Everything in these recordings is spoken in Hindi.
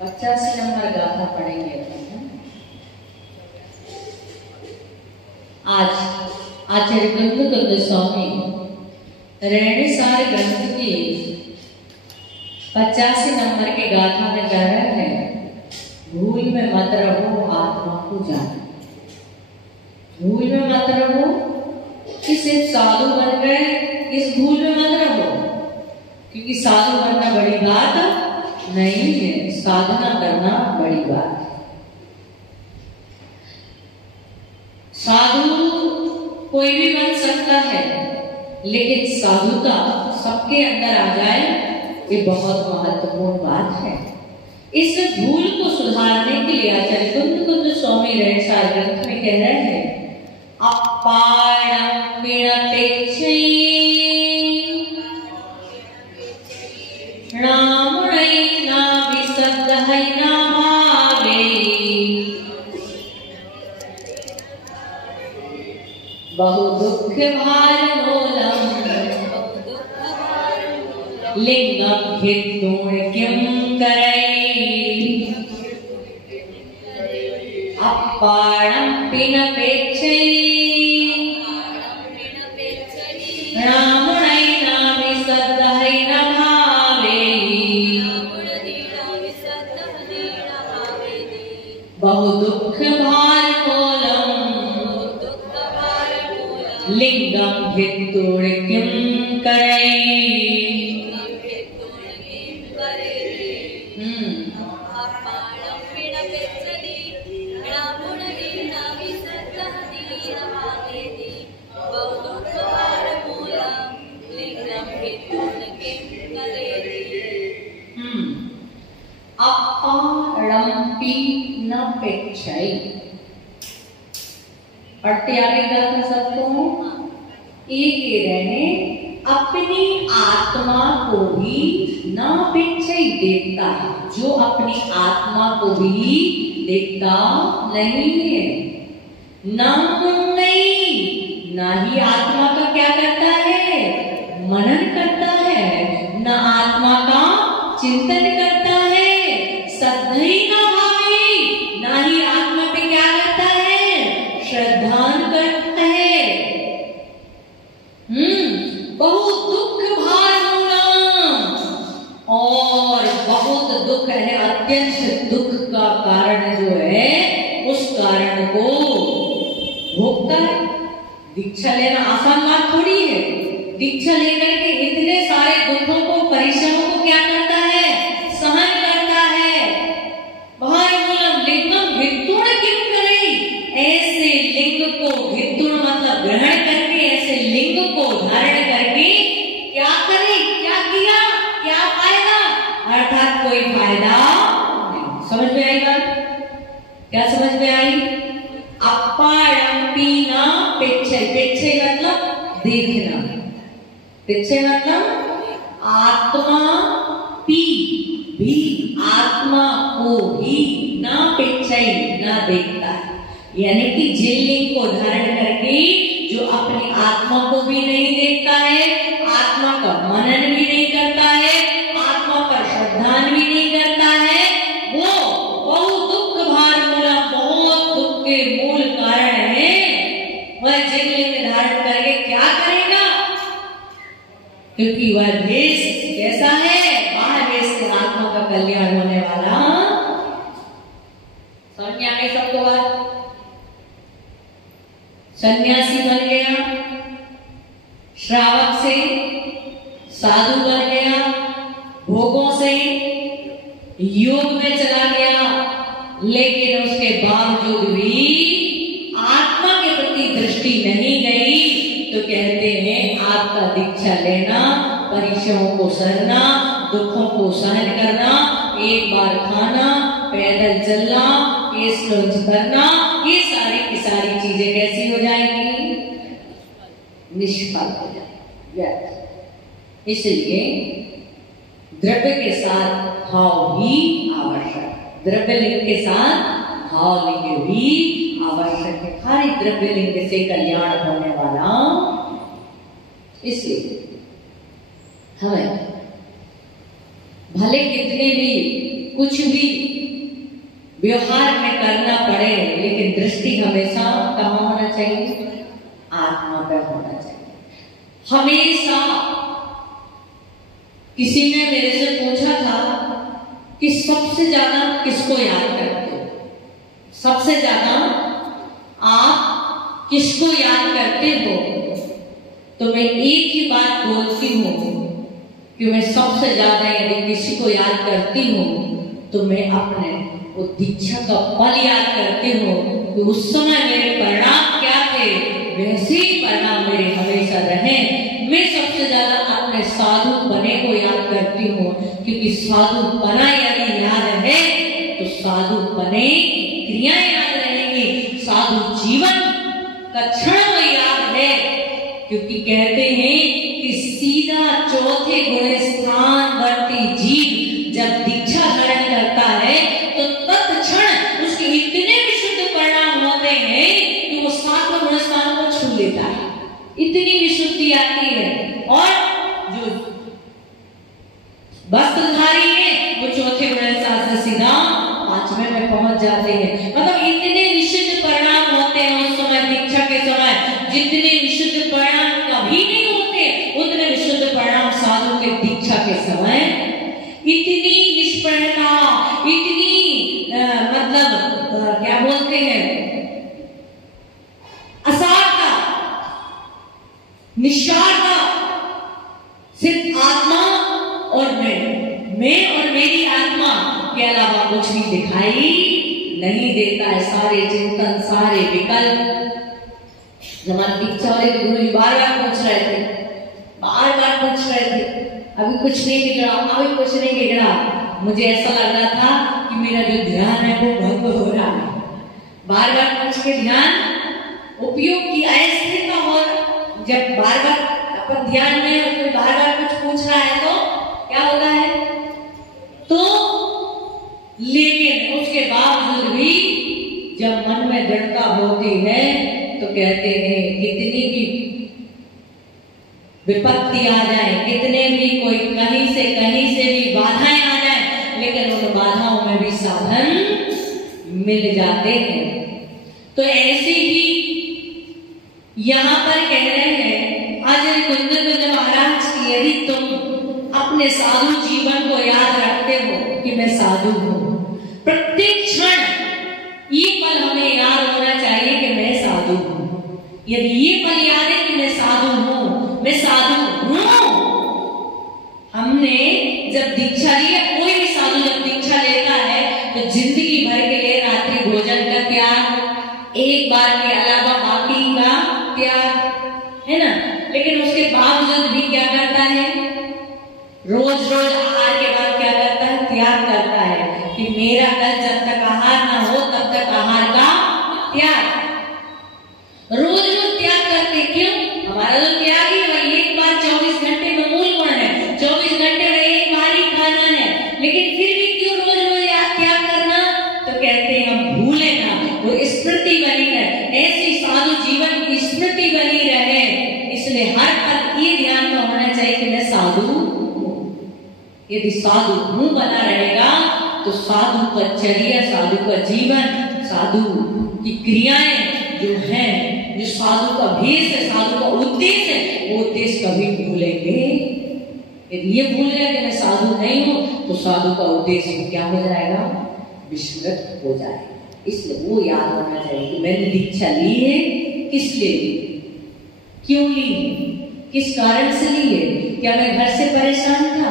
85 नंबर गाथा पढ़ेंगे। आज आचार्य ब्रह्मकुंद स्वामी रेणुसार ग्रंथ की 85 नंबर के गाथा में कह रहे हैं, भूल में मत रहो आत्मा को जानो। भूल में मत रहो कि सिर्फ साधु बन गए, इस भूल में मत रहो, क्योंकि साधु बनना बड़ी बात नहीं है, साधना करना बड़ी बात है। साधु कोई भी बन सकता है, लेकिन साधुता सबके अंदर आ जाए, ये बहुत महत्वपूर्ण बात है। इस भूल को सुधारने के लिए आचार्य ब्रह्मकुंद स्वामी रेणुसार ग्रंथ में कह रहे हैं, अपारं विनपेक्षै रामुणैना विशब्दहैना भावे बहु दुःख भार मूलम् लिंगं हितूण किं करैः अपारं विनपेक्षै रामुणैना विशब्दहैना बहु दुःख भार मूलम् लिंगं हितूण किं करैः। पढ़ते आगे सबको एक रहने अपनी आत्मा को भी न अपेक्षा देखता है, जो अपनी आत्मा को भी देखता नहीं है, ना ही आत्मा का क्या करता है, मनन करता है, न आत्मा का चिंतन करता है, सद्धि ना भावी, ना ही आत्मा पे क्या करता है, श्रद्धान करता है। बहुत दुख भार मूलम्, और बहुत दुख है, अत्यंत दुख का कारण जो है, उस कारण को भोगता है। दीक्षा लेना आसान बात थोड़ी है। दीक्षा लेकर के इतने सारे दुखों को, परेशानियों को क्या करता है, सहन करता है। भार मूलम् लिंगं हितूण किं करैः, ऐसे लिंग को हितूण मतलब ग्रहण करके, ऐसे लिंग को धारण करके क्या करे, क्या किया, क्या फायदा, अर्थात कोई फायदा नहीं। समझ में आई बात? क्या समझ में आई? अपारंपीना पेक्षै, पेक्षै मतलब देखना, पेक्षै मतलब आत्मा पी भी, आत्मा को भी ना पेक्षै ना देखता है। यानी कि जिन लिंग को धारण करके जो अपनी आत्मा को भी नहीं देखता है, आत्मा का मनन भी नहीं करता है, आत्मा पर श्रद्धान भी नहीं करता है, वो बहुत दुख भार मूला, बहुत दुख के मूल कारण है। वह जिन लिंग धारण करके क्या करेगा, क्योंकि वह देश कैसा है, महादेश से आत्मा का कल्याण होने वाला। समझ में आ गई सबको बात? सन्यासी बन गया, श्रावक से साधु बन गया, भोगों से योग में चला गया, लेकिन उसके बावजूद भी आत्मा के प्रति दृष्टि नहीं गई, तो कहते हैं आपका दीक्षा लेना, परीक्षाओं को सहना, दुखों को सहन करना, एक बार खाना, पैदल चलना, केस नोच करना, ये सारी की सारी चीजें कैसी हो जाएंगी, निष्फल हो जाएंगी, व्यर्थ। इसलिए द्रव्य के साथ भाव भी आवश्यक, द्रव्य लिंग के साथ भाव लिंग भी आवश्यक है। खाली द्रव्य लिंग से कल्याण होने वाला, इसलिए हमें भले कितने भी कुछ भी व्यवहार में करना पड़े, लेकिन दृष्टि हमेशा कहाँ होना चाहिए? आत्मा पर होना चाहिए। हमेशा किसी ने मेरे से पूछा था कि सबसे ज्यादा किसको याद करते हो? सबसे ज्यादा आप किसको याद करते हो? तो मैं एक ही बात बोलती हूँ कि मैं सबसे ज्यादा यदि किसी को याद करती हूँ तो मैं अपने वो दीक्षा का पल याद करती हूँ कि उस समय मेरे परिणाम क्या थे, वैसे ही परिणाम मेरे हमेशा रहे। मैं सबसे ज्यादा अपने साधु बने को याद करती हूँ, क्योंकि साधु बना यदि याद है तो साधु बने क्रियाएं याद रहेंगी, साधु जीवन का क्षण में याद है। क्योंकि कहते हैं कि सीधा चौथे गुण स्थान वर्ती जीव जब दीक्षा धारण करता है तो तत्क्षण उसके इतने विशुद्ध परिणाम होते हैं कि वो सातवें गुण स्थान को छू लेता है, इतनी विशुद्धि आती है। और जो वस्त्रधारी है वो चौथे गुण स्थान से सीधा पांचवें में पहुंच जाते हैं। मतलब इतने विशुद्ध परिणाम होते हैं उस समय दीक्षा के समय, जितने विशुद्ध परिणाम कभी नहीं होते उतने विशुद्ध परिणाम साधु के दीक्षा के समय। इतनी निष्पणता, इतनी मतलब क्या बोलते हैं, असारता, निशारता, सिर्फ आत्मा और मैं और मेरी आत्मा के अलावा कुछ भी दिखाई नहीं देता है। सारे चिंतन, सारे विकल्प। हमारे दीक्षा वाले गुरु बार बार पूछ रहे थे, अभी कुछ नहीं बिगड़ा, अभी कुछ नहीं बिगड़ा। मुझे ऐसा लग रहा था कि मेरा जो ध्यान है वो भंग हो रहा है। बार बार पूछ के ध्यान उपयोग किया ऐसे का, और जब बार बार अपन ध्यान में बार बार कुछ पूछ रहा है तो क्या होता है? तो लेकिन उसके बावजूद भी जब मन में दृढ़ता होती है तो कहते हैं कितनी भी विपत्ति आ जाए, कितने भी कोई कहीं से भी बाधाएं आ जाए, लेकिन उन बाधाओं में भी साधन मिल जाते हैं। तो ऐसे ही यहाँ पर कह रहे हैं आचार्य कुंद महाराज की, यदि तुम अपने साधु जीवन को याद रखते हो कि मैं साधु हूँ, प्रत्येक क्षण ये पल हमें याद होना चाहिए कि मैं साधु हूँ। यदि ये पल याद है कि मैं साधु हूँ, मैं साधु हूँ। हमने जब दीक्षा ली है, कोई भी साधु जब दीक्षा लेता है तो जिंदगी भर के लिए रात्रि भोजन का त्याग, एक बार के अलावा बाकी का त्याग, है ना। लेकिन उसके बावजूद भी क्या करता है? रोज आहार के बाद क्या करता है? त्याग करता है कि मेरा कल जब तक आहार ना हो तब तक आहार का त्याग। रोज त्याग करते क्यों? हमारा तो त्याग ही वही एक बार 24 घंटे में मूल गुण है, 24 घंटे में एक बार ही खाना है, लेकिन फिर भी क्यों रोज त्याग करना? तो कहते हैं हम भूले ना, वो स्मृति बनी है, ऐसी साधु जीवन की स्मृति बनी रहे। इसलिए हर पल ये ध्यान में होना चाहिए कि मैं साधु हूँ। यदि साधु हूँ बना रहेगा तो साधु का चर्या, साधु का जीवन, साधु की क्रियाएं जो हैं, जो साधु का भेष है, साधु का उद्देश्य है, वो उद्देश्य कभी भूलेंगे। यदि ये भूल गए कि मैं साधु नहीं हूँ तो साधु का उद्देश्य क्या हो जाएगा? विस्मृत हो जाएगा। इसलिए वो याद होना चाहिए कि मैंने दीक्षा ली है, किस लिए ली, क्यों ली, किस कारण से ली है? क्या मैं घर से परेशान था,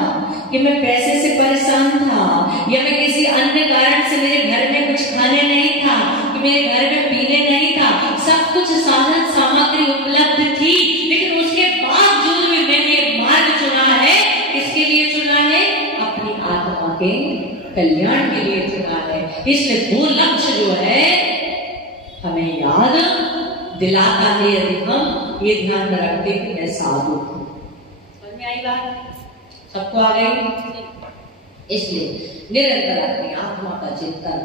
कि मैं पैसे से परेशान था, या मैं किसी अन्य कारण से मेरे घर में कुछ खाने नहीं था, कि मेरे घर में पीने नहीं था। सब कुछ साधन सामग्री उपलब्ध थी, लेकिन उसके बावजूद भी मैंने मार्ग चुना है। किसके लिए चुना है? अपनी आत्मा के कल्याण के लिए चुना है। इसलिए वो लक्ष्य जो है हमें याद दिलाता है, यदि हम ये ध्यान में रखते कि मैं साधु हूँ। समझ में आई बात? सबको आ गई? इसलिए निरंतर अपनी आत्मा का चिंतन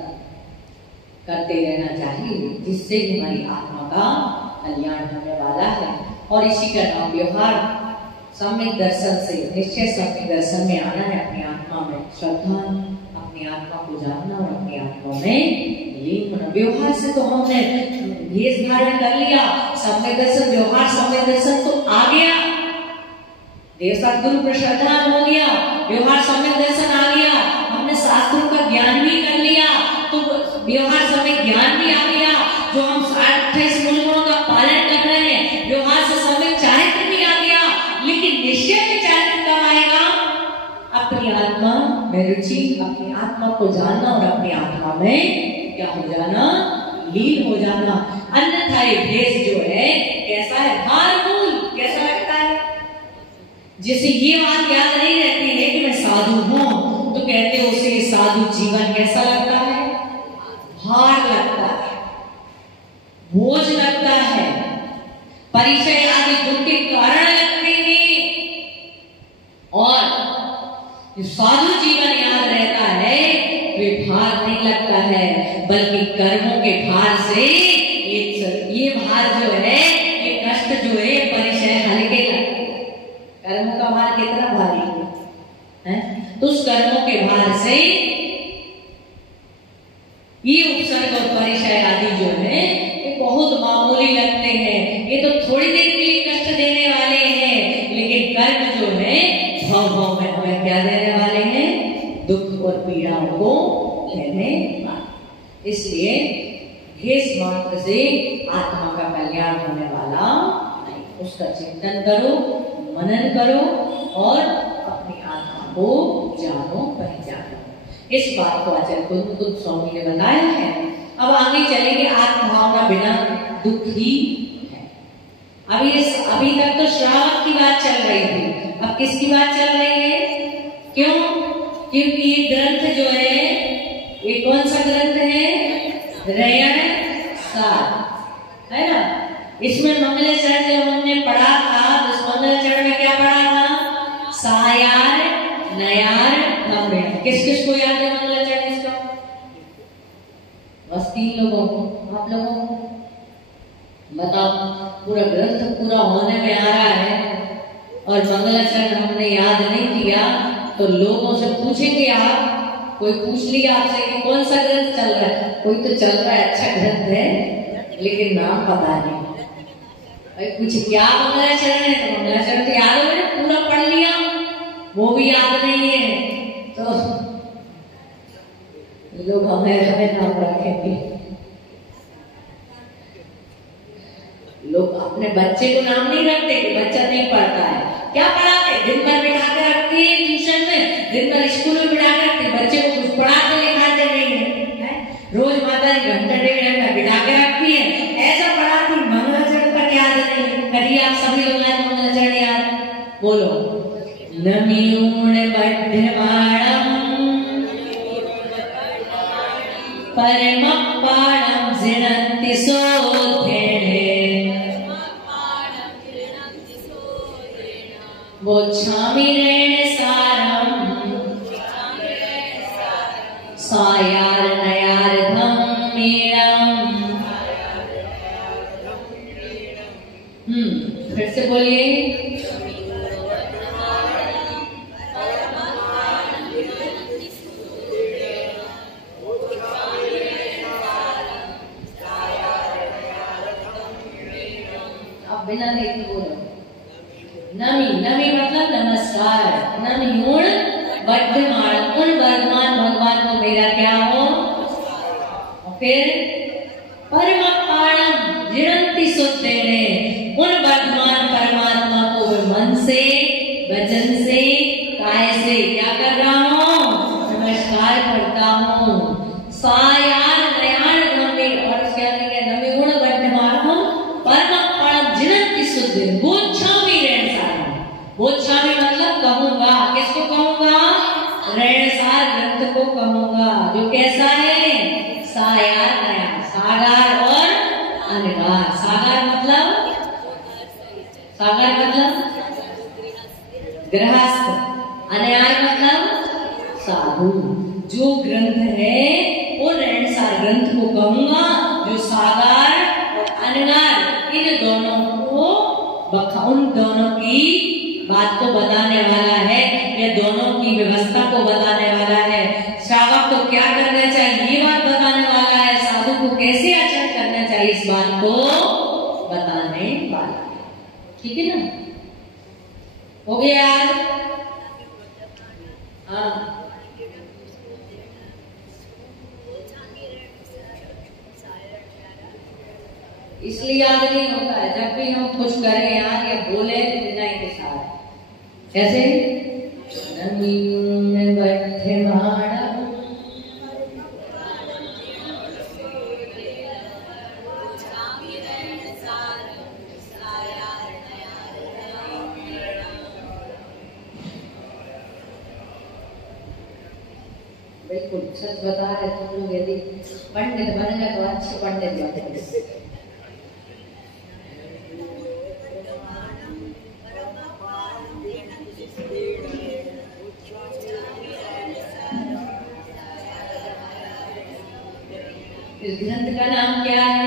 करते रहना चाहिए, जिससे हमारी आत्मा का कल्याण होने वाला है। और इसी का नाम व्यवहार सम्यक दर्शन से, निश्चय सम्यक दर्शन में आना है। अपनी आत्मा में श्रद्धा, अपनी आत्मा को जानना और अपनी आत्मा में व्यवहार से तो हमने भेष धारण कर लिया, सम्यक दर्शन व्यवहार सम्यक दर्शन तो आ गया, देव सद्गुरु प्रसादान हो गया, व्यवहार सम्यक दर्शन आ गया, हमने शास्त्रों का ज्ञान भी कर लिया, तो व्यवहार सम्यक ज्ञान भी आ गया, जो हम 28 मूल गुणों का पालन कर रहे हैं, व्यवहार से सम्यक चारित्र भी आ गया, लेकिन निश्चय में चारित्र कब आएगा? अपनी आत्मा में रुचि, अपनी आत्मा को जानना और अपनी आत्मा में क्या हो जाना? लीन हो जाना। अन्यथा ये भेष जो है कैसा है? भारमूल। कैसा लगता है? जिसे ये बात याद नहीं रहती है कि मैं साधु हूं, तो कहते हैं उसे साधु जीवन कैसा लगता है? भार लगता है, बोझ लगता है, परिचय आदि दुख के कारण लगते हैं। और साधु जीवन याद रहता है, वे भार नहीं लगता है, बल्कि कर्मों के भार से ये भार जो है, ये कष्ट जो है, परिचय हल्के लगते हैं। कर्मों का भार कितना भारी है? तो उस कर्मों के भार से ये उपसर्ग और परिचय आदि जो है ये बहुत मामूली लगते हैं, ये तो थोड़ी देर के लिए कष्ट देने वाले हैं, लेकिन कर्म जो है भाव भाव में हमें क्या देने वाले हैं? दुख और पीड़ाओं को देने वाले। इसलिए भेष मात्र से आत्मा का कल्याण होने वाला नहीं। उसका चिंतन करो, मनन करो और अपनी आत्मा को जानो, पहचानो। इस बात को आचार्य कुंद स्वामी ने बताया है। अब आगे चलेंगे। आत्मभावना बिना दुख ही है। अभी तक तो श्रावक की बात चल रही थी, अब किसकी बात चल रही है? क्यों? क्योंकि ये ग्रंथ जो है, ये कौन सा ग्रंथ है? रयण सार है ना। इसमें मंगलाचरण जो हमने पढ़ा था, उस मंगलाचरण में क्या पढ़ा था? सायार, नयार, नवरेण। किस किस को याद है मंगलाचरण इसका? बस 3 लोगों को। आप लोगों को बताओ। पूरा ग्रंथ पूरा होने में आ रहा है और मंगलाचरण हमने याद नहीं किया, तो लोगों से पूछेंगे आप। कोई पूछ लिया आपसे कि कौन सा ग्रंथ चल रहा है? कोई तो चल रहा है, अच्छा ग्रंथ है, लेकिन नाम पता नहीं। भाई कुछ क्या मंगलाचरण है? तो मंगलाचरण तो याद है, पूरा पढ़ लिया, वो भी याद नहीं है, तो लोग हमें नाम रखेंगे। लोग अपने बच्चे को नाम नहीं रखते कि बच्चा नहीं पढ़ता है। क्या पढ़ाते? दिन भर बिठा के रखते हैं ट्यूशन में, दिन भर स्कूल में बिठा के रखते, बच्चे को कुछ पढ़ाते लिखाते नहीं है। रोज माता जी घंटा 1.5 घंटा बिठा के रखती है, ऐसा पढ़ाती। मंगलाचरण का क्या याद नहीं? करिए आप सभी लोग मंगलाचरण याद बोलो। नमियूण बद्धमाणम परमपाणम जिणन्ति सोधेणे बोच्छामि रेण सारम सायार नयार्धम मीणम। फिर से बोलिए। अब बिना देखे बोलो। नमी, नमी मतलब नमस्कार। नमियूण वर्धमान, उन वर्धमान भगवान को मेरा क्या हो। और फिर परमपाणम जिणन्ति सुद्धेने, उन वर्धमान परमात्मा को मन से, वचन से, काय से क्या कर रहा हूँ? नमस्कार करता हूँ। सायार नयान गंभीर, और उसके आगे नमियूण वर्धमान परमपाणम जिणन्ति सुद्धेने बोच्छामि रेण सारम। बोच्छामि मतलब कहूंगा। किसको कहूंगा? रेणसार ग्रंथ को कहूंगा, जो कैसा है? सायार नया, सागार और अनगार। सागार मतलब गृहस्थ, अनयार मतलब साधु। जो ग्रंथ है वो रेणसार ग्रंथ को कहूंगा, जो सागार और अनगार इन दोनों को, उन दोनों की बात को बताने वाला है, या दोनों की व्यवस्था को बताने वाला है। श्रावक को क्या करना चाहिए ये बात बताने वाला है, साधु को कैसे आचरण करना चाहिए इस बात को बताने वाला है। ठीक है ना? हो गया याद? हाँ, इसलिए याद नहीं होता है। जब भी हम कुछ करें यार या बोले विनय के साथ, कैसे बिल्कुल सच बता रहे तुम लोग। यदि पंडित बनेंगे तो अच्छे पंडित बनेंगे। इस ग्रंथ का नाम क्या है?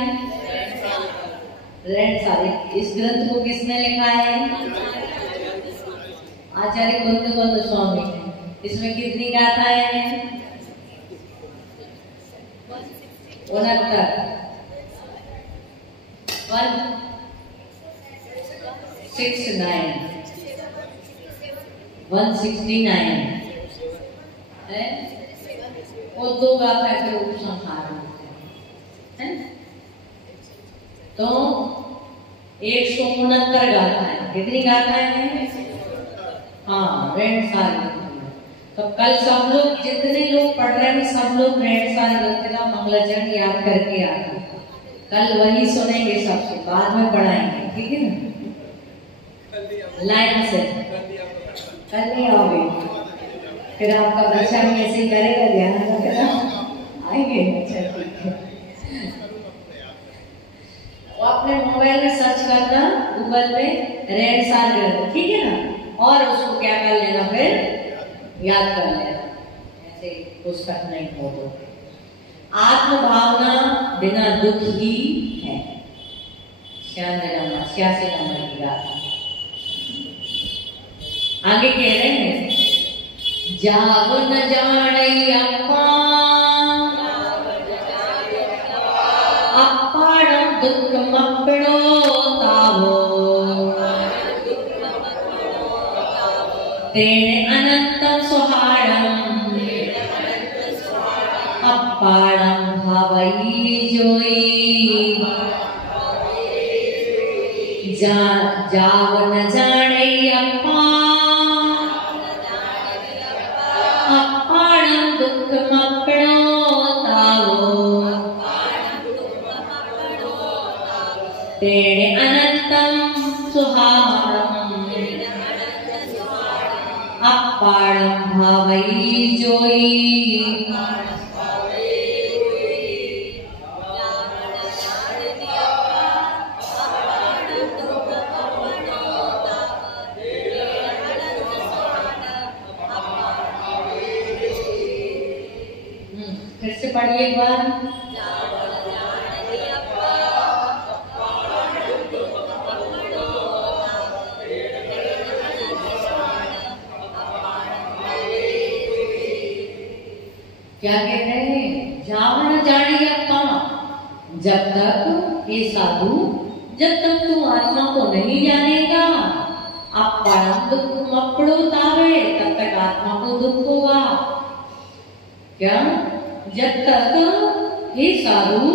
रहनसार। इस ग्रंथ को किसने लिखा है? आचार्य कुंद स्वामी। इसमें कितनी गाथाएं हैं? 69। 169 है। और 2 गाथा के उपसंहार है। तो 169 गाथाएं। कितनी गाथाएं हैं? हाँ, रहनसार। तो कल सब लोग, जितने लोग पढ़ रहे हैं, सब लोग रहनसार ग्रंथ का मंगलाचरण याद करके आना। कल वही सुनेंगे सबसे, बाद में पढ़ाएंगे। ठीक है ना? लाइन से कल नहीं आओगे, फिर आपका बच्चा भी ऐसे करेगा, ध्यान रखना। आएंगे? अच्छा ठीक है। वो अपने मोबाइल में सर्च करना, गूगल पे रहनसार ग्रंथ। ठीक है ना? और उसको क्या कर लेना, फिर याद कर लेना। ऐसे पुस्तक नहीं हो तो आत्म भावना बिना दुख ही है। 86 नंबर की बात। आगे कह रहे हैं, जाव न जाने अपारम दुख मपड़ो तावो, तेने अनंतम सुहाड़म अपारम भावई जोई। जाव न जाने अपारम दुख मपड़ो तावो, तेने अनंतम सुहाड़म अपारम भावई जोई। फिर से पढ़िए एक बार। क्या कहते हैं? जावन जानी अप्पा, जब तक ये साधु, जब तक तू आत्मा को नहीं जानेगा, आप परम दुख मपड़ो तावे, तब तक आत्मा को दुख होगा। क्या? जब तक हे साधु,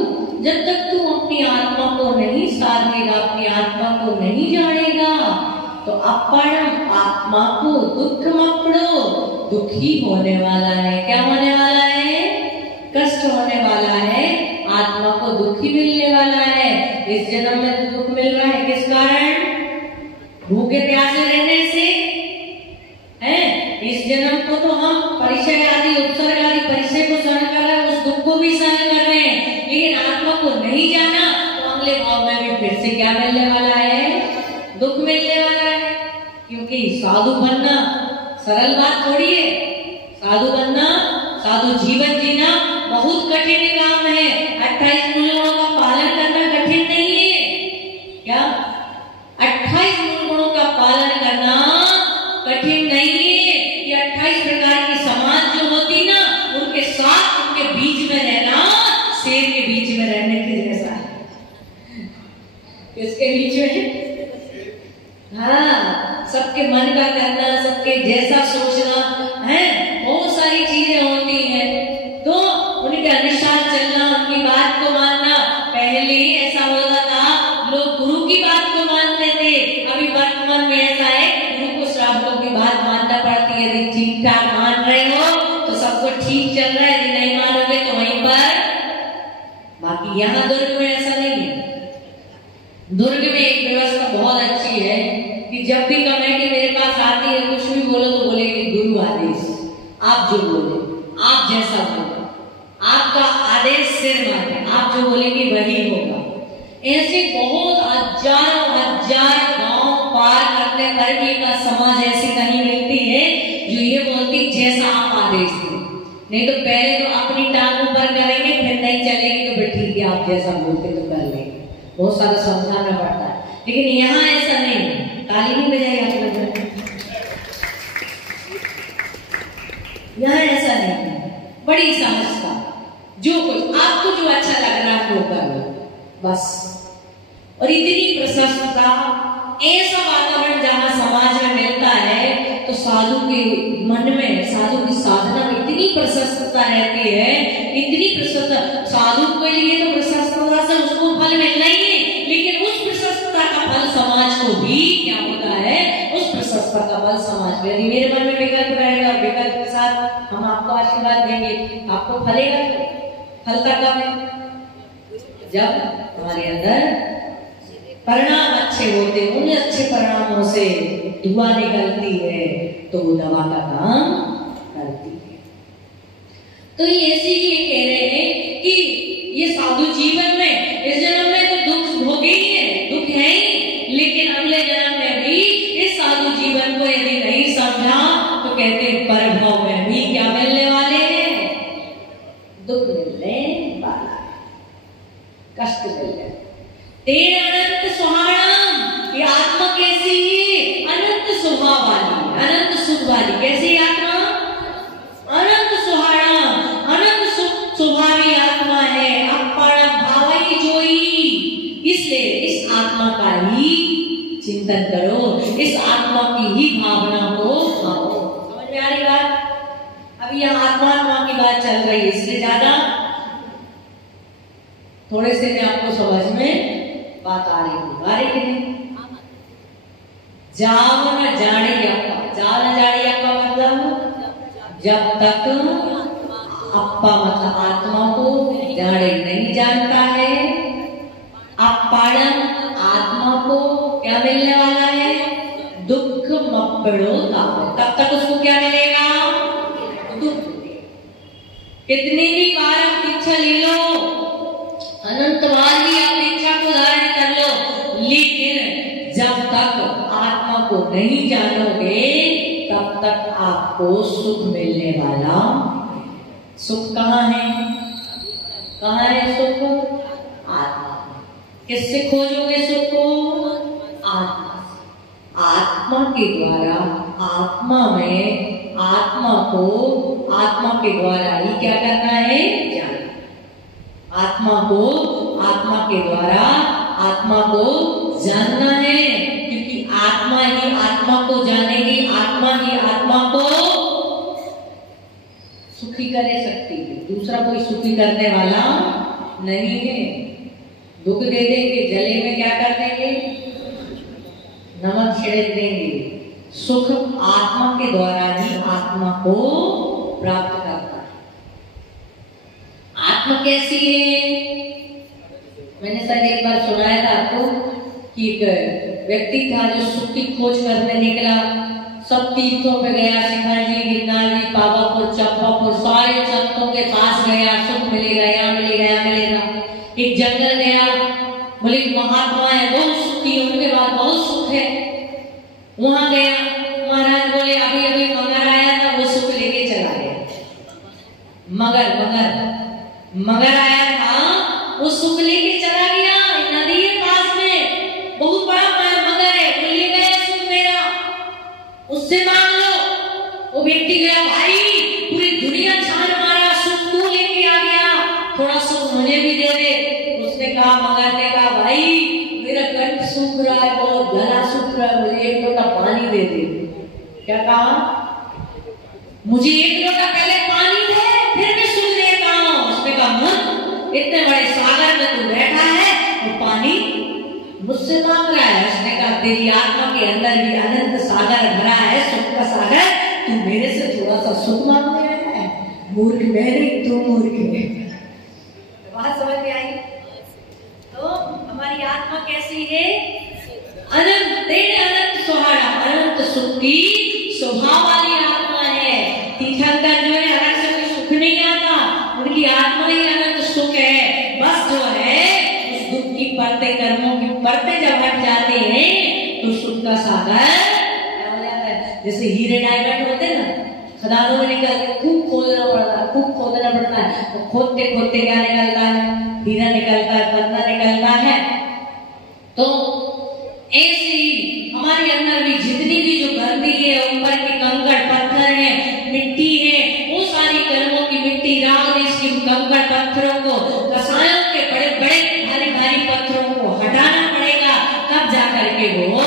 जब तक तू अपनी आत्मा को नहीं साधेगा, अपनी आत्मा को नहीं जानेगा, तो अपरम आत्मा को दुख मपड़ो, दुखी होने वाला है। क्या होने वाला है? कष्ट होने वाला है। आत्मा को दुखी मिलने वाला है। इस जन्म में तो दुख मिल रहा है, किस कारण? भूखे प्यासे रहने से है। इस जन्म को तो हम परिचय आदि, उपसर्ग आदि परिचय को सहन कर रहे हैं, उस दुख को भी सहन कर रहे हैं। लेकिन आत्मा को नहीं जाना तो अगले भाव में भी फिर से क्या मिलने वाला है? दुख मिलने वाला है। क्योंकि साधु बनना सरल बात थोड़ी है। साधु बनना, साधु जीवन जीना बहुत कठिन काम है। 28 मूल गुणों का पालन करना कठिन नहीं है। क्या? 28 मूल गुणों का पालन करना कठिन नहीं है। ये 28 प्रकार की समाज जो होती ना, उनके साथ, उनके बीच में रहना, शेर के बीच में रहना मैग्नेट जैसा है, इसके बीच में हाँ सबके मन का करना, सबके जैसा सोचना है, बहुत सारी चीजें होती हैं, तो उनके अनुसार चलना, उनकी बात को मानना। पहले ऐसा होता था लोग गुरु की बात को मानते थे, अभी वर्तमान में ऐसा है गुरु को श्रावकों की बात मानना पड़ती है। यदि ठीक ठाक मान रहे हो तो सब कुछ ठीक चल रहा है, यदि नहीं मानोगे तो वहीं पर। बाकी यहाँ दुर्ग में ऐसा नहीं है। दुर्ग में एक व्यवस्था बहुत अच्छी है कि जब भी कमेटी मेरे पास आती है कुछ भी बोलो तो बोले कि गुरु आदेश, आप जो बोले, आप जैसा बोले, आपका आदेश सिर माने, आप जो बोलेंगे वही होगा। ऐसे बहुत हजार गांव पार करने पर भी एक समाज ऐसी कहीं मिलती है जो ये बोलती जैसा आप आदेश दें। नहीं तो पहले तो अपनी टांग ऊपर करेंगे, फिर नहीं चलेंगे तो फिर ठीक है आप जैसा बोलते तो कर लेंगे। बहुत सारा समझाना पड़ता है, लेकिन यहाँ ऐसा नहीं। ताली नहीं बजाई आप लोग, यहाँ ऐसा नहीं है। बड़ी समझता, जो कुछ आपको जो अच्छा लग रहा है वो कर लो बस। और इतनी प्रशंसता, ऐसा वातावरण जहाँ समाज में मिलता है तो साधु के मन में, साधु की साधना में इतनी प्रशंसता रहती है, इतनी प्रशंसता। साधु के लिए तो प्रशंसता से उसको फल मिलना ही है, लेकिन उस प्रशंसता का फल समाज को भी क्या होता है, उस प्रशंसता का फल समाज को। यदि मेरे मन में विकल्प रहेगा, विकल्प के साथ हम आपको आशीर्वाद देंगे, आपको फलेगा। फलता कब है? जब हमारे अंदर परिणाम अच्छे होते, उन अच्छे परिणामों से धुआं निकलती है तो वो दवा का काम करती है। तो ये इसीलिए कह रहे हैं कि ये साधु जीवन में, इस जन्म में तो दुख भोगे ही है, दुख है ही, लेकिन अगले जन्म में भी इस साधु जीवन को यदि नहीं समझा तो कहते परभव में भी क्या मिलने वाले हैं, दुख मिलने वाला है, कष्ट मिलने। तेरे अनंत सुहाणम, ये आत्मा कैसी है? अनंत स्वभाव वाली, अनंत सुख वाली। कैसी आत्मा? अनंत सुहाणम, अनंत सुख स्वभावी आत्मा है। अपना भावई जोई, इसलिए इस आत्मा का ही चिंतन करो, इस आत्मा की ही भावना को खाओ। समझ में आ रही बात? अभी यहाँ आत्मा की बात चल रही है, इसलिए ज्यादा थोड़े से मैं आपको समझ में बात आ रही कि नहीं? जाओ न जाने अप्पा, जाओ न जाने अप्पा मतलब जब तक अप्पा मतलब आत्मा को जाने नहीं जानता है, अपाड़न आत्मा को क्या मिलने वाला है? दुख मप्पड़ो तब तक उसको क्या मिलेगा? दुख। कितनी भी बार आप इच्छा ले लो, अनंत बार भी आप इच्छा को धारण कर लो, लेकिन जब तक आत्मा को नहीं जानोगे तब तक आपको सुख मिलने वाला। सुख कहाँ है? कहाँ है सुख? आत्मा। किससे खोजोगे सुख को? आत्मा से। आत्मा के द्वारा, आत्मा में, आत्मा को आत्मा के द्वारा ही क्या करना है? जानना। आत्मा को आत्मा के द्वारा आत्मा को जानना है, क्योंकि आत्मा ही आत्मा को जानेगी, आत्मा ही आत्मा को सुखी कर सकती है, दूसरा कोई सुखी करने वाला नहीं है। दुख दे देंगे, जले में क्या कर देंगे? नमक छिड़क देंगे। सुख आत्मा के द्वारा ही आत्मा को प्राप्त करता है। आत्मा कैसी है? मैंने शायद एक बार सुनाया था आपको कि एक व्यक्ति था जो सुख की खोज करने निकला, सब तीर्थों पे गया, शिखर जी, गिरनार जी, पावापुर, चंपापुर, सारे संतों के पास गया, सुख मिलेगा, यहाँ मिलेगा, यहाँ मिलेगा। एक जंगल गया, बोले महात्मा है, बहुत सुखी, उनके बाद बहुत सुख है। वहां गया, महाराज बोले अभी अभी मगर आया था, वो सुख लेके चला गया। मगर आया था, वो सुख लेके चला गया। नदी के पास में बहुत बड़ा मगर है, वो ले गया सुख मेरा, उससे मांग लो। वो व्यक्ति गया, भाई पूरी दुनिया छान मारा, सुख तू लेके आ गया, थोड़ा सुख मुझे भी दे दे। कहा, मगर ने कहा, भाई मेरा कंठ सूख रहा है, बहुत गला सूख रहा है, मुझे एक लोटा पानी दे दे। क्या कहा? मुझे एक लोटा पहले पानी दे, फिर मैं सूख देता हूं। उसने कहा, मुझ इतने बड़े सागर में तू बैठा है, वो पानी मुझसे मांग रहा है। उसने कहा, तेरी आत्मा के अंदर भी अनंत सागर भरा है, सुख का सागर, तू मेरे से थोड़ा सा सुख मांगने आया है। मूर्ख मैं नहीं, तू मूर्ख है। बात समझ में आई? तो हमारी आत्मा कैसी है? अनंत अनंत सुहाना, अनंत सुख की स्वभाव वाली आत्मा है। तीर्थंकर जो है अलग से कोई सुख नहीं आता, उनकी आत्मा ही अनंत सुख है। बस जो है उस दुख की परतें, कर्मों की परतें जब हट जाते हैं तो सुख का सागर क्या हो जाता है। जैसे हीरे डायमंड होते हैं ना, खदानों में निकलते, खूब खोदना पड़ता है, खूब खोदना पड़ता है, तो खोदते खोदते क्या निकलता है? हीरा निकलता है, पन्ना निकलता है। तो ऐसे ही हमारे अंदर भी जितनी भी जो गंदगी है, ऊपर के कंकड़ पत्थर है, मिट्टी है, वो सारी कर्मों की मिट्टी, राग देश की कंकड़ पत्थरों को, कसायों के बड़े बड़े भारी भारी पत्थरों को हटाना पड़ेगा, तब जाकर के वो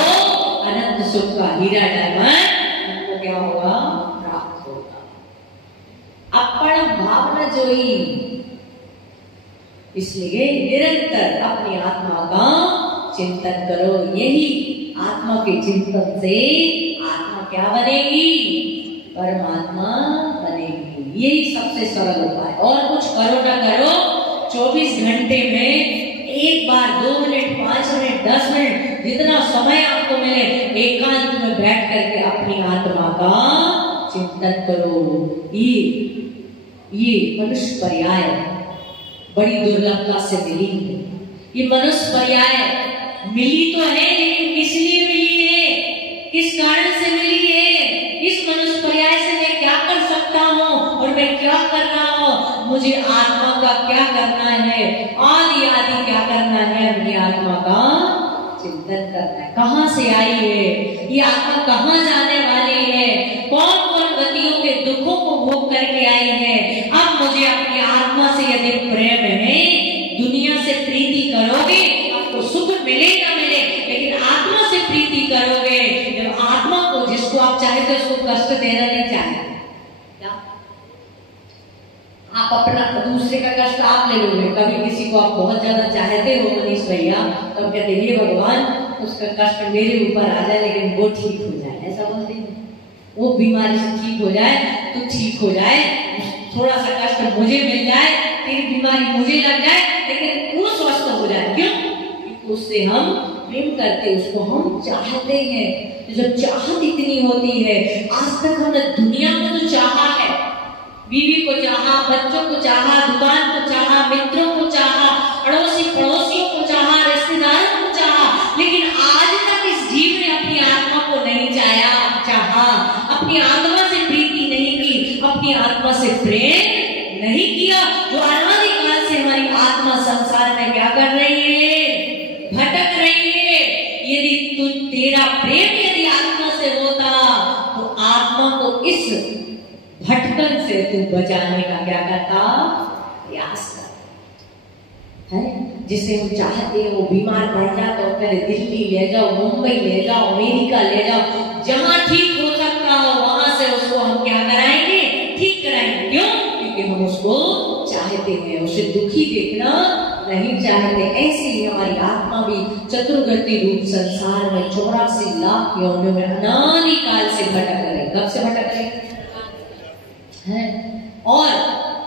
अनंत सुख का हीरा डायमंड उनको क्या होगा? प्राप्त होगा। अपण भावना जोई, इसलिए निरंतर अपनी आत्मा का चिंतन करो। यही आत्मा के चिंतन से आत्मा क्या बनेगी? परमात्मा बनेगी। यही सबसे सरल उपाय। और कुछ करो ना करो, 24 घंटे में एक बार 2 मिनट, 5 मिनट, 10 मिनट, जितना समय आपको मिले, एकांत में बैठ करके अपनी आत्मा का चिंतन करो। ये मनुष्य पर्याय बड़ी दुर्लभता से मिली है। ये मनुष्य पर्याय मिली तो है, लेकिन किस लिए मिली है? किस कारण से मिली है? इस मनुष्य पर्याय से मैं क्या कर सकता हूँ और मैं क्या कर रहा हूँ? मुझे आत्मा का क्या करना है? आदि आदि क्या करना है? अपनी आत्मा का चिंतन करना है। कहाँ से आई है ये आत्मा? कहाँ जाने वाली है? कौन कौन गतियों के दुखों को भोग करके आई है? अब मुझे अपनी आत्मा से यदि प्रेम है, दुनिया से प्रीति करोगे, आपको सुख मिले ना मिले, लेकिन आत्मा से प्रीति करोगे। जब आत्मा को, जिसको आप चाहते हो, उसको कष्ट देना नहीं चाहते, आप अपना दूसरे का कष्ट आप ले लोगे। कभी किसी को आप बहुत ज्यादा चाहते हो मनीष भैया, तो हम कहते हैं भगवान उसका कष्ट मेरे ऊपर आ जाए, लेकिन वो ठीक हो जाए। ऐसा बोलते हैं, वो बीमारी से ठीक हो जाए तो ठीक हो जाए, थोड़ा सा कष्ट मुझे मिल जाए, फिर बीमारी मुझे लग जाए, लेकिन वो स्वस्थ हो जाए। क्यों? क्योंकि उससे हम प्रेम करते, उसको हम चाहते हैं। तो जब चाहत इतनी होती है, आज तक हमने दुनिया को तो चाहा है, बीवी को चाहा, बच्चों को चाहा, दुकान को चाहा, मित्रों को चाहा, अड़ोसी पड़ोसियों को चाहा, रिश्तेदारों को चाहा, लेकिन आज तक इस जीव ने अपनी आत्मा को नहीं चाहा, अपनी आत्मा से प्रीति नहीं की, अपनी आत्मा से प्रेम नहीं किया। जो अनादिकाल से हमारी आत्मा संसार में क्या कर रही है? भटक रही है। यदि तेरा प्रेम यदि आत्मा से होता, तो आत्मा को इस भटकन से तू बचाने का क्या करता? प्रयास करता है। जिसे हम चाहते हैं वो बीमार पड़ जाता हो, पहले दिल्ली ले जाओ, मुंबई ले जाओ, अमेरिका ले जाओ, जहां ठीक हो सकता हो वहां से उसको हम क्या कराएंगे? ठीक कराएंगे। क्यों? क्योंकि हम उसको चाहते हैं, उसे दुखी देखना नहीं चाहते। ऐसे ही हमारी आत्मा भी चतुर्गति रूप संसार में 84 लाख योनियों में अनादिकाल से भटक रही। कब से भटक रही है? और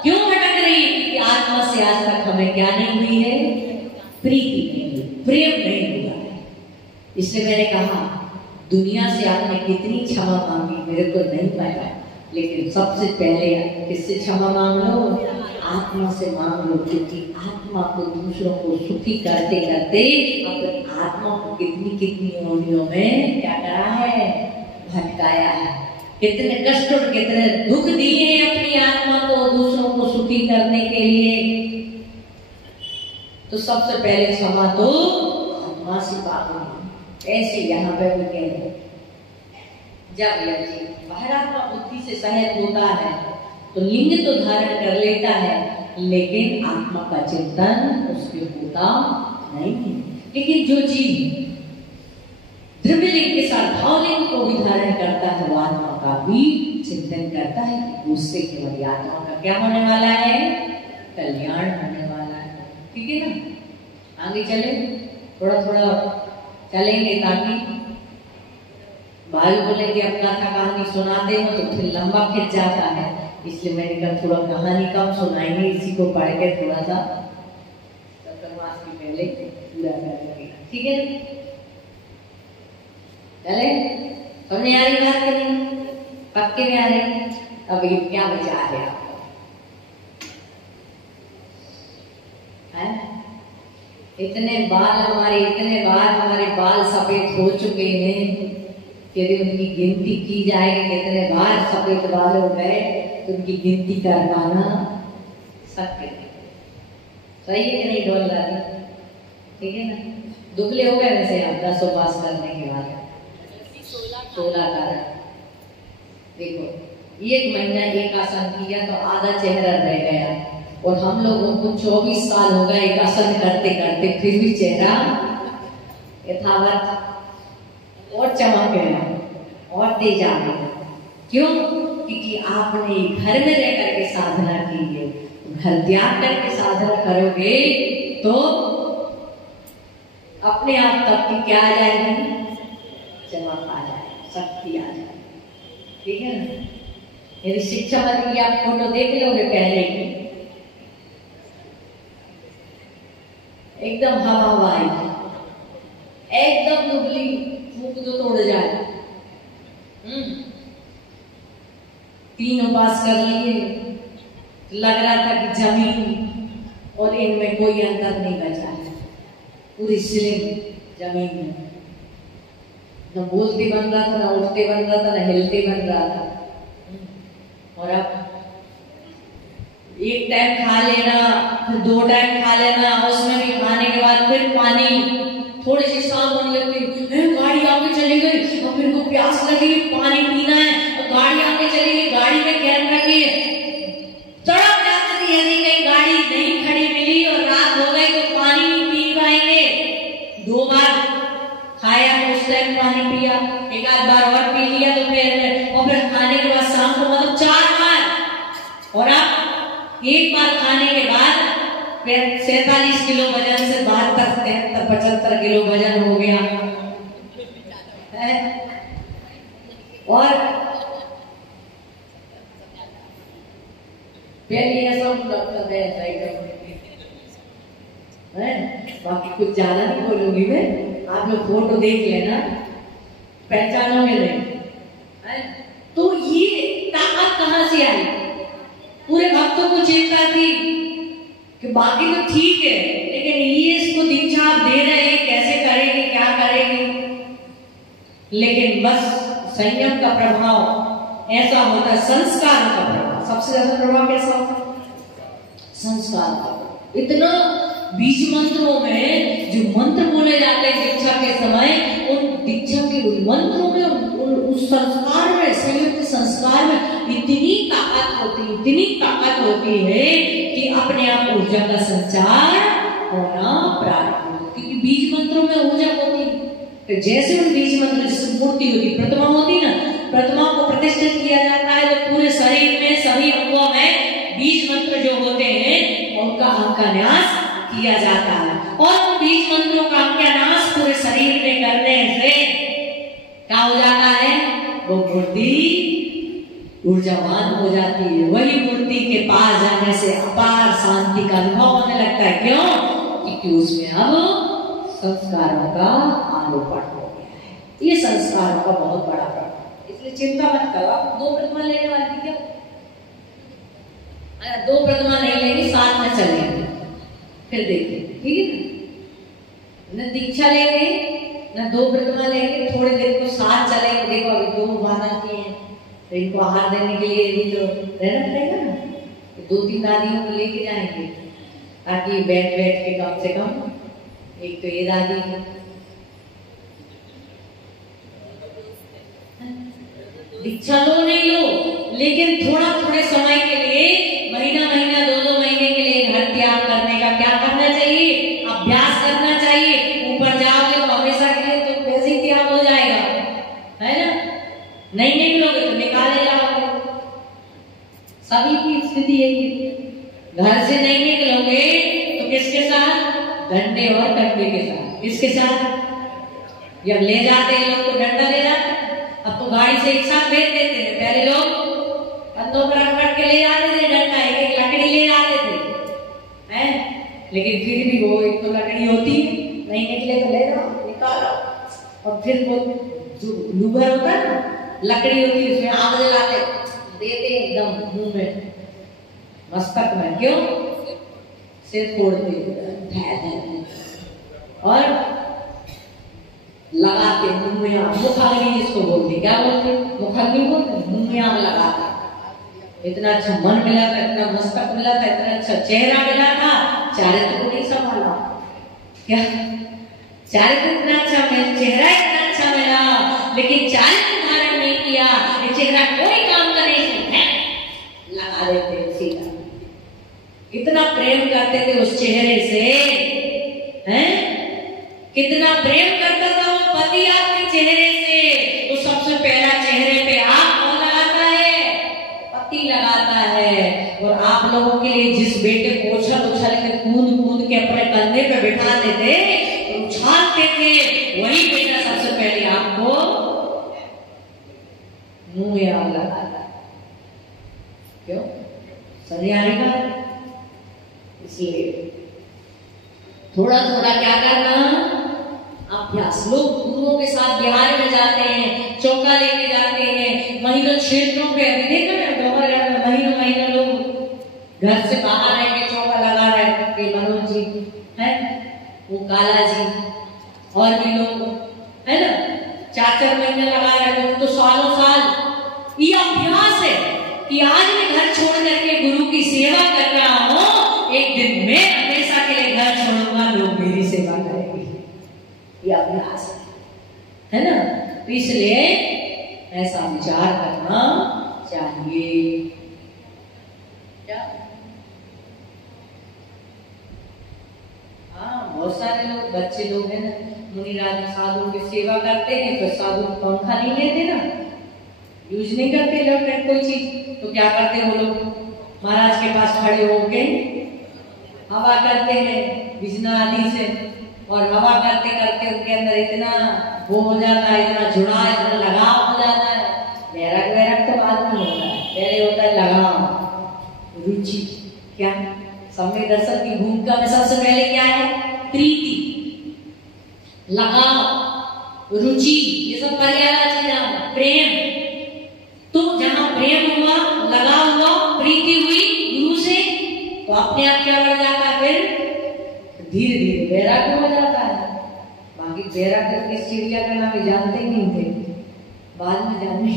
क्यों भटक रही है? क्योंकि आत्मा से आज तक हमें क्या नहीं हुई है? प्रीति नहीं हुई, प्रेम नहीं हुआ है। इसलिए मैंने कहा, दुनिया से आपने कितनी क्षमा मांगी मेरे को नहीं पता, लेकिन सबसे पहले किससे क्षमा मांग लो? आत्मा से मांग लो। क्योंकि आत्मा को दूसरों को सुखी करते करते अपनी आत्मा को कितनी कितनी योनियों में क्या करा है? भटकाया है। कितने कष्ट और कितने दुख दिए अपनी आत्मा को दूसरों को सुखी करने के लिए। तो सबसे पहले क्षमा तो आत्मा से मांगो। ऐसे यहाँ पे भी कहते जब यदि बाहर आत्मा बुद्धि से सहित होता है तो लिंग तो धारण कर लेता है, लेकिन आत्मा का चिंतन उसके होता नहीं है। लेकिन जो जीव द्रव्यलिंग के साथ भावलिंग को भी धारण करता है वो आत्मा का भी चिंतन करता है कि उससे केवल आत्मा का क्या होने वाला है, कल्याण होने वाला है। ठीक है ना, आगे चले, थोड़ा थोड़ा चलेंगे ताकि भाई बोलेंगे अब कथा कहानी सुनाते हो तो फिर लंबा खिंच जाता है, इसलिए मैंने कहा थोड़ा कहानी कम सुनाएंगे, इसी को पढ़ के थोड़ा सा चतुर्मास की पहले पूरा करेंगे। ठीक है, चले, समझ आ रही बात करें, पक्के में आ रहे। अब ये क्या बचा है आपको, है? इतने बाल हमारे बाल सफेद हो चुके हैं, यदि उनकी गिनती की जाएगी कितने बार सफेद बाल हो गए तो उनकी गिनती कर पाना सत्य है। सही है कि नहीं डोल रहा? ठीक है ना, दुबले हो गए वैसे आप 10 पास करने के बाद 16 का। देखो 1 महीना एक आसन किया तो आधा चेहरा रह गया, और हम लोगों को 24 साल हो गए एक आसन करते करते, फिर भी चेहरा यथावत और चमक गया और तेज आ गया। क्यों? क्योंकि आपने घर में रह करके साधना की है। घर त्याग करके साधना करोगे तो अपने आप तब की क्या आ जाएगी, चमक आ जाएगी, शक्ति आ जाएगी। ठीक है ना, यदि शिक्षा मंत्री की आप फोटो देख लोगे पहले की, एकदम हवाई, एकदम दुबली, मुंह तो तोड़ जाए। 3 उपास कर लिए, लग रहा था कि जमीन और इनमें कोई अंतर नहीं बचा है, पूरी स्लिम जमीन में, न बोलते बन रहा था, न उठते बन रहा था, न हिलते बन रहा था। और अब 1 टाइम खा लेना, फिर 2 टाइम खा लेना, उसमें भी खाने के बाद फिर पानी, थोड़ी सी सांस होने लगती है, गाड़ी आगे चली गई, अब मेरे को प्यास लगी, पानी पीना है, गाड़ी आगे चली गई, गाड़ी में कैद रखी, तड़प जाते थे यदि कहीं गाड़ी नहीं खड़ी मिली और रात हो गई तो पानी नहीं पी पाएंगे। 2 बार खाया तो उस टाइम पानी पिया, 1 आध बार और पी लिया तो फिर खाने के बाद शाम को मतलब 4 बार, और अब 1 बार खाने के बाद फिर 47 किलो वजन से 72, 73, 75 किलो वजन हो गया है। और फिर ये सब डॉक्टर है, बाकी कुछ ज्यादा नहीं बोलूंगी मैं, आप लोग फोटो देख लेना, पहचानोगे नहीं। तो ये ताकत कहां से आई? पूरे भक्तों को चिंता थी कि बाकी तो ठीक है, लेकिन ये इसको दीक्षा आप दे रहे हैं, कैसे करेंगे, क्या करेंगे? लेकिन बस संयम का प्रभाव ऐसा होता है, संस्कार का प्रभाव, सबसे ज्यादा प्रभाव कैसा होता है? संस्कार का। इतना बीज मंत्रों में जो मंत्र बोले जाते हैं दीक्षा के समय, उन दीक्षा के मंत्रों में, उस संस्कार में, संयुक्त संस्कार में इतनी ताकत होती है कि अपने आप ऊर्जा का संचार होना प्रारंभ हो, क्योंकि बीज मंत्रों में ऊर्जा होती है। तो जैसे उन बीज मंत्र, जैसे मूर्ति होती, प्रतिमा होती ना, प्रतिमा को प्रतिष्ठित किया जाता है तो पूरे शरीर में, सभी अंगों में बीज मंत्र जो होते हैं उनका अंकन्यास किया जाता है, और बीज मंत्रों का अंकन्यास पूरे शरीर में करने से क्या हो जाता है? वो मूर्ति ऊर्जावान हो जाती है। वही मूर्ति के पास जाने से अपार शांति का अनुभव होने लगता है। क्यों? क्योंकि उसमें अब संस्कारों का आरोपण हो गया है। ये संस्कारों का बहुत बड़ा प्रभाव, इसलिए चिंता मत करो। आप 2 प्रतिमा लेने वाली क्या? 2 प्रतिमा नहीं लेंगे, साथ में चलेंगे, फिर देखिए। ठीक है ना, दीक्षा लेंगे ना 2 प्रतिमा लेंगे, थोड़ी देर को साथ चलेंगे। देखो अभी 2 बाधा किए हैं, तो इनको आहार देने के लिए भी तो रहना पड़ेगा ना, 2-3 दादियों को लेके जाएंगे ताकि बैठ के कम से कम, एक तो ये दादी दीक्षा लो नहीं लो, लेकिन थोड़े समय के लिए महीना महीना 2-2 महीने के लिए घर त्याग करने का क्या करना चाहिए? अभ्यास करना चाहिए। ऊपर जाओगे तो हमेशा के लिए तो वैसे ही त्याग हो जाएगा, है ना? नहीं निकलोगे तो निकाले जाओगे। सभी की स्थिति यही है। घर से नहीं निकलोगे तो किसके साथ? डंडे और कंडे के साथ। किसके साथ? जब ले जाते हैं लोग तो डंडा ले जाते, अब तो गाड़ी से एक साथ भेज देते हैं। पहले लोग कंधों पर रख के ले जाते थे डंडा, एक लकड़ी ले जाते थे, हैं? लेकिन फिर भी वो एक तो लकड़ी होती है, नहीं निकले तो ले जाओ, निकालो। और फिर वो जो लूगर होता है ना, लकड़ी होती है, उसमें आग जलाते देते एकदम मुंह में, मस्तक में। क्यों? सिर फोड़ते और लगाते मुंह में आग। मुखाग्नि इसको बोलते, क्या बोलते? मुखाग्नि बोलते। मुंह में आग लगाते। इतना अच्छा मन मिला था, इतना मस्तक मिला था, इतना अच्छा चेहरा मिला था, चारित्र को नहीं संभाला। क्या चारित्र इतना अच्छा मिला, चेहरा इतना अच्छा मिला, लेकिन चारित्र धारण नहीं किया। ये चेहरा कोई काम का नहीं लगा देते सीधा। कितना प्रेम करते थे उस चेहरे से, हैं? कितना प्रेम करता था वो पति आपके चेहरे से। तो सबसे पहला चेहरे पे आप कौन लगाता है? पति लगाता है। और आप लोगों के लिए जिस बेटे को उछल उछल के कूद कूद के अपने कंधे पे बिठाते थे, उछालते थे, वही बेटा सबसे पहले आपको मुंह में आग लगाता है। क्यों? सरियाने का। इसलिए थोड़ा थोड़ा क्या करना? अभ्यास। लोग गुरुओं के साथ बिहार में जाते हैं, चौका लेके जाते हैं, महीनों क्षेत्रों पे। अभी देखो ना, डोंगरगढ़ में महीनों महीनों लोग घर से बाहर रह के चौका लगा रहे हैं। मनोज जी है, वो काला जी और भी लोग है ना, 4-4 महीने लगा रहे हैं, तो सालों साल। ये अभ्यास है कि आज मैं घर छोड़ करके गुरु की सेवा कर रहा हूँ, एक दिन मैं हमेशा के लिए घर छोड़ूंगा, लोग मेरी सेवा करेंगे। ये अभ्यास है ना? तो इसलिए ऐसा विचार करना चाहिए। क्या? हाँ, बहुत सारे लोग, बच्चे लोग हैं ना, मुनिराज साधु की सेवा करते हैं, तो साधु पंखा नहीं लेते ना, यूज नहीं करते इलेक्ट्रिक कोई चीज, तो क्या करते वो लोग? महाराज के पास खड़े होके हवा करते हैं बिजना आदि से, और हवा करते करते उनके अंदर इतना वो हो जाता है, इतना जुड़ा, इतना लगाव हो जाता है। वैराग वैराग तो बाद में होता है, पहले होता है लगाव, रुचि। क्या? समय दर्शन की भूमिका में सबसे पहले क्या है? प्रीति, लगाव, रुचि, ये सब पर्यायवाची नाम। प्रेम, तो जहां प्रेम हुआ, लगाव हुआ, प्रीति हुई गुरु से, तो अपने आप क्या बढ़ जाता है? फिर धीरे धीरे वैराग्य हो जाता है। बाकी वैराग्य किस चिड़िया का नाम जानते ही नहीं थे, बाद में जाने।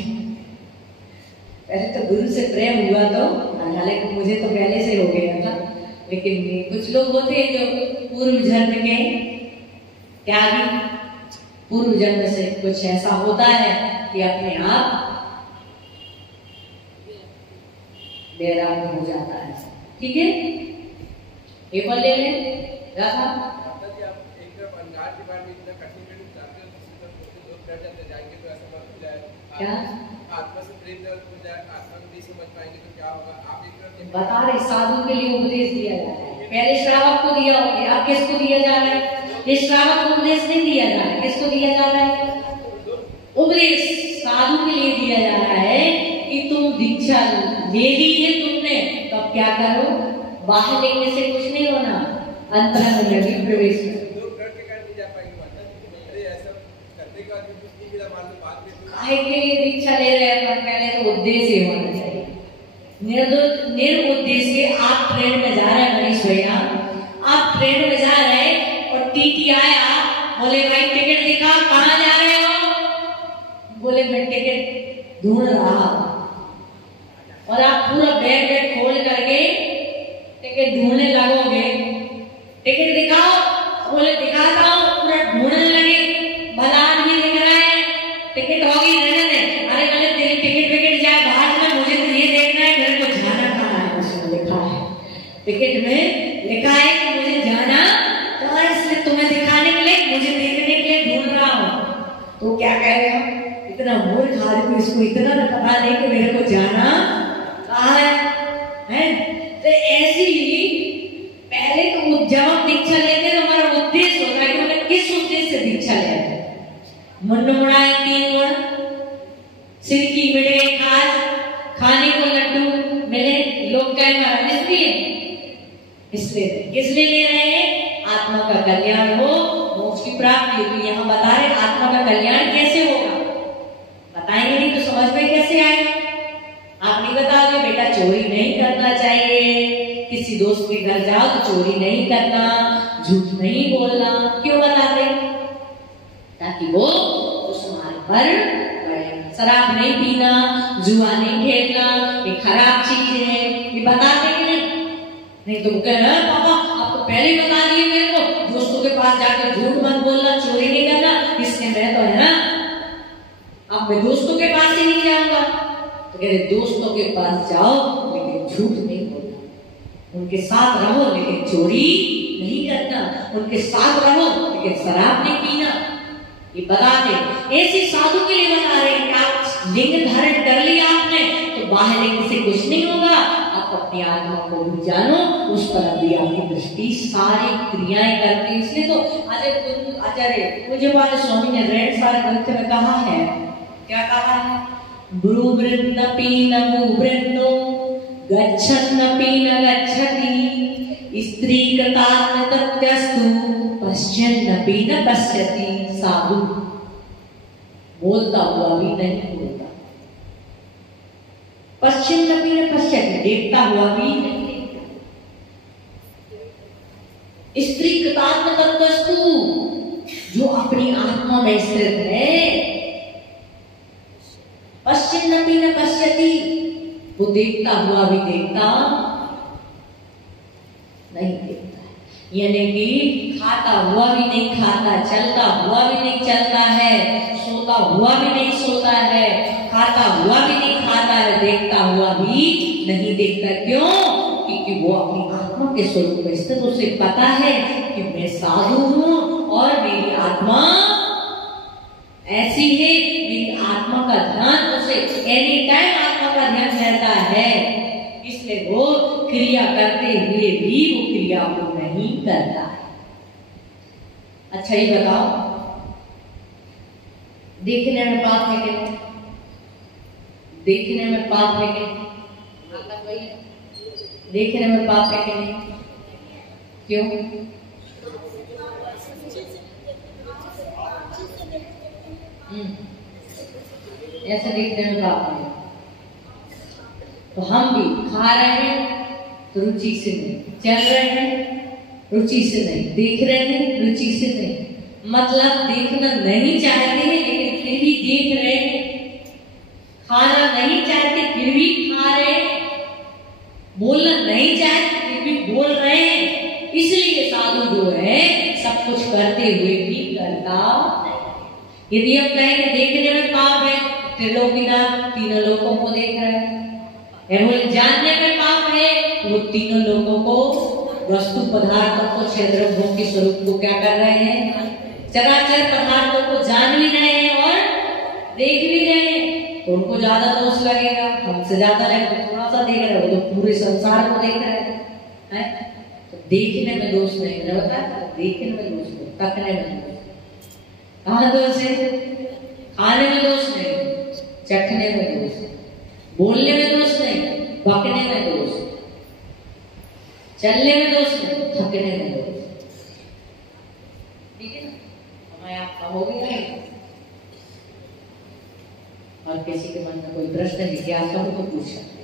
पहले तो गुरु से प्रेम हुआ, तो हालांकि मुझे तो पहले से हो गया था, लेकिन कुछ लोग होते हैं जो पूर्व जन्म के त्यागी, पूर्व जन्म से कुछ ऐसा होता है कि अपने आप वैराग्य हो जाता है। ठीक है, पेपर ले लें। क्या? आत्मा से प्रेम हो जाए, आत्मा को नहीं समझ पाएंगे तो क्या होगा? आप एक बता रहे, साधु के लिए उपदेश दिया जा रहा है। पहले श्रावक को दिया हो गया, अब किसको दिया जा रहा है? ये श्रावक को उपदेश नहीं दिया जा रहा है, किसको दिया जा रहा है? उपदेश साधु के लिए दिया जा रहा है कि तुम दीक्षा ले ली है तुमने, तो अब क्या करो? बाहर लेने से कुछ नहीं होना, अंतरंग में प्रवेश करो। काहे के लिए दीक्षा ले रहे हैं? पहले तो उद्देश्य होना चाहिए, निरुद्देश्य। आप ट्रेन में जा रहे हैं मनीष भैया, आप ट्रेन में जा रहे हैं और टीटी आया, बोले भाई टिकट दिखा, कहाँ जा रहे हो? बोले मैं टिकट ढूंढ रहा, और आप पूरा बैग बैग खोल करके टिकट ढूंढने लगोगे। टिकट दिखाओ, बोले दिखाता हूँ, पूरा ढूंढने लगे, भला आदमी दिख रहा है, टिकट होगी रहने दे। अरे मैंने तेरी टिकट विकेट जाए बाहर में, मुझे तो ये देखना है, मेरे को जाना कहाँ है, उसमें लिखा लिखा है कि मुझे जाना तो इसलिए तुम्हें दिखाने के लिए, मुझे देखने के लिए ढूंढ रहा हूं। तो क्या कहेगा, इतना मूर्ख आदमी, इसको इतना तो पता नहीं कि मेरे को जाना कहाँ है? तो ऐसी ही पहले तो जब हम दीक्षा लेते तो हमारा उद्देश्य होता है कि मतलब किस उद्देश्य से दीक्षा लेते हैं। मन मुड़ाए 3 गुण, सिर की मिले खास, खाने को लड्डू मिले, लोग कहे महाराज इसलिए किस लिए ले रहे हैं? आत्मा का कल्याण हो, मोक्ष की प्राप्ति हो। तो यहाँ बता रहे आत्मा का कल्याण कैसे होगा, बताएंगे नहीं तो समझ में कैसे आएगा। आप नहीं बताओगे बेटा चोरी नहीं करना चाहिए, किसी दोस्त के घर जाओ तो चोरी नहीं करना, झूठ नहीं बोलना, क्यों बताते? ताकि वो उस मार्ग पर बढ़े। शराब नहीं पीना, जुआ नहीं खेलना, ये खराब चीज है, ये बताते कि नहीं तो पापा आप तो पहले ही बता दिए मेरे को, दोस्तों के पास जाकर झूठ मत बोलना, चोरी नहीं करना, इसलिए मैं तो है ना अब मैं दोस्तों के पास ही नहीं जाऊंगा। तो कहते दोस्तों के पास जाओ लेकिन झूठ नहीं बोलना, उनके साथ रहो लेकिन चोरी नहीं करना, उनके साथ रहो लेकिन शराब नहीं पीना, ये बता दे। ऐसे साधु के लिए बता रहे हैं कि आप लिंग धारण कर लिया आपने तो बाहर लिंग से कुछ नहीं होगा, आप अपनी आत्मा को भी जानो, उस पर अभी आपकी दृष्टि सारी क्रियाएं करती है। इसलिए तो आचार्य पूज्यपाद स्वामी ने रेड सारे ग्रंथ में कहा है, क्या कहा है? ब्रूवृन्नपि न भूवृन्नो गच्छन्नपि न गच्छति, स्त्री कृतात्म तत्यस्तु पश्यन्नपि न पश्यति। साधु बोलता हुआ भी नहीं बोलता, पश्यन्नपि न पश्यति, देखता हुआ भी नहीं देखता। स्त्री कृतात्म तत्यस्तु, जो अपनी आत्मा में स्थित है, पश्चिन्नपि न पश्यति, वो देखता हुआ भी देखता नहीं देखता, यानी कि खाता हुआ भी नहीं खाता, चलता हुआ भी नहीं चलता है, सोता हुआ भी नहीं सोता है, खाता हुआ भी नहीं खाता है, देखता हुआ भी नहीं देखता। क्यों? क्योंकि वो अपनी आत्मा के स्वरूप में स्थित, उसे पता है कि मैं साधु हूं और मेरी आत्मा ऐसी है, मेरी आत्मा का ध्यान उसे एनी टाइम आत्मा का ध्यान रहता है, इसलिए वो क्रिया करते हुए भी वो क्रिया को नहीं करता है। अच्छा ये बताओ, देखने में पाप है क्या? देखने में पाप है क्या? देखने में पाप है क्या? नहीं, क्यों? ऐसा देखने में पाप है। तो हम भी खा रहे हैं तो रुचि से नहीं, चल रहे हैं रुचि से नहीं, देख रहे हैं रुचि से नहीं, मतलब देखना नहीं चाहते हैं लेकिन फिर भी देख रहे हैं, खाना नहीं चाहते फिर भी खा रहे हैं, बोलना नहीं चाहते फिर भी बोल रहे हैं। इसलिए साधु जो है सब कुछ करते हुए भी करता। यदि हम कहेंगे देखने में पाप है, त्रिलोकीनाथ तीनों लोगों को देख रहे हैं, जानने में पाप है, वो तीनों लोगों को वस्तु पदार्थों को क्षेत्र भोग के स्वरूप को क्या कर रहे हैं, चराचर पदार्थों को जान भी रहे हैं और देख भी रहे हैं, तो उनको ज्यादा दोष लगेगा, हमसे ज्यादा रहे तो थोड़ा सा देख रहे हो तो पूरे संसार को देख रहे हैं। तो देखने में दोष नहीं, मैंने बताया देखने में दोष नहीं, तकने में दोष। कहाँ दोष है? खाने में दोष नहीं, चखने में दोष, बोलने में दोष नहीं, बकने में दोष, चलने में दोष नहीं, थकने में दोष। ठीक है ना? हमारे आपका हो गया। और किसी के मन में कोई प्रश्न जिज्ञासा हो तो पूछ सकते हैं।